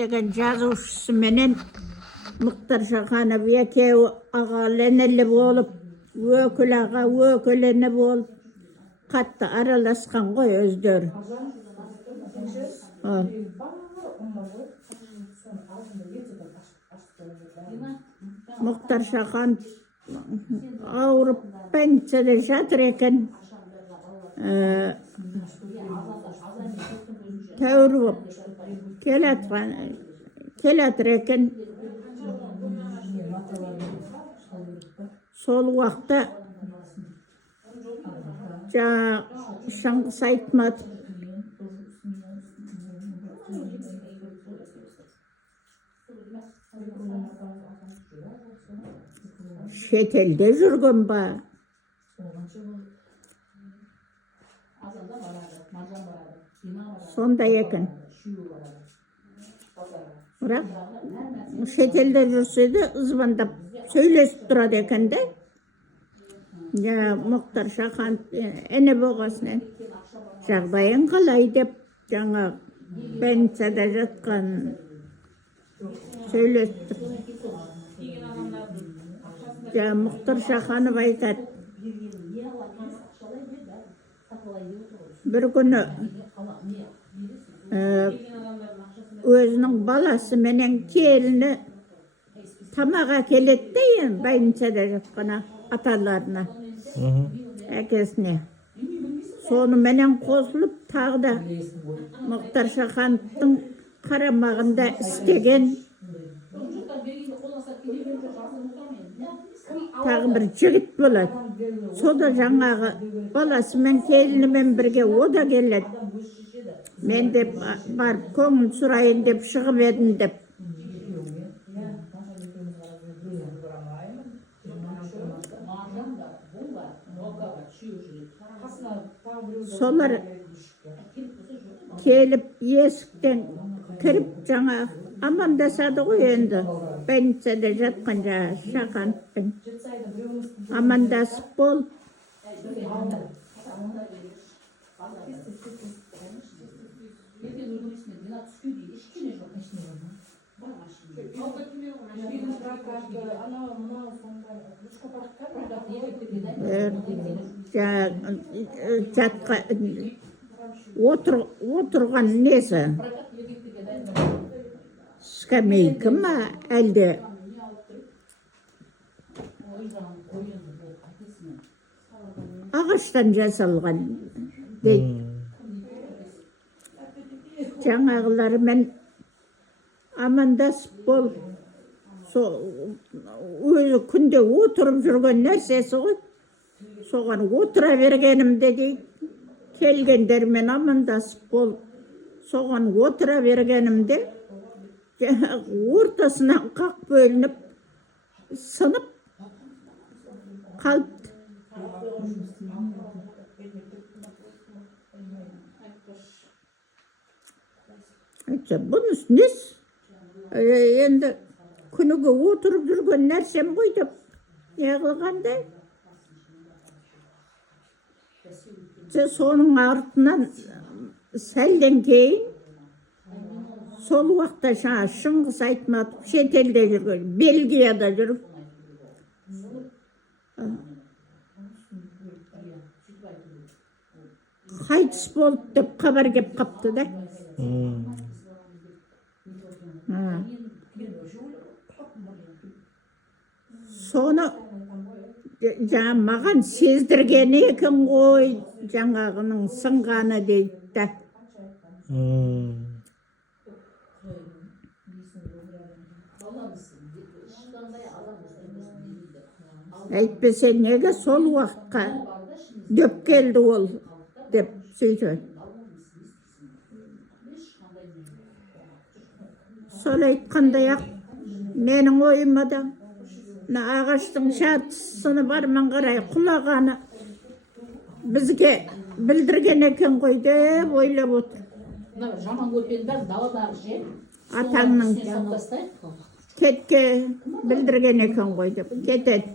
деген жазушысы менен Мұхтар Шаханов екеуі ағалы-інілі болып, өкіл аға, өкіл іні болып, қатты араласқан ғой өздері. Мұхтар Шаханов ауырып больницада жатыр екен. Тәуір болып келатыр екен. Сол уақытта Шыңғыс Айтматов шетелде жүрген ба? Сонда екен. Бірақ шетелде жүрсе де звондап сөйлесіп тұрады екен де. Мұхтар Шаханов іні болғасынан жағдайың қалай деп жаңа больницада жатқан сөйлесіп тұр. Мұхтар Шаханов айтады, бір күні өзінің баласы менен келіні тамақ әкеледі дейін больницада жатқан аталарына, әкесіне. Соны менен қосылып тағы да Мұхтар Шахановтың қарамағында істеген тағы бір жігіт болады. Сода жаңағы баласымен келінімен бірге о да келеді. Мен деп барып көңіл сұрайын деп шығып едім деп. Солар келіп есіктен кіріп жаңа амандасады ғой енді. Больницада жатқан Шахановпен амандасып болып. Отырған несі? Скамейка ма әлде? Ағаштан жасалған дейді. Жаңағыларымен амандасып болып, өзі күнде отырып жүрген нәрсесі ғой. Соған отыра бергенімде дейді. Келгендермен амандасып болып, соған отыра бергенімде ортасынан қақ бөлініп, сынып қалыпты. Бұныс нес? Енді күніге отырып жүрген нәрсем ғой деп неғылғандай. Соның артынан сәлден кейін сол уақытта Шыңғыс Айтматов шетелде жүрген, Бельгияда жүріп, қайтыс болды деп хабар кеп қапты да. Соны маған сездірген екен ғой, жаңағының сынғаны дейді. Әйтпесе неге сол уақытқа дөп келді ол деп сөйтеді. Сол айтқандай ақ менің ойыма да ағаштың шатысыны барман қарай құлағаны бізге білдірген екен ғой деп ойлап отыр. Атаңның кетке білдірген екен ғой деп кетеді.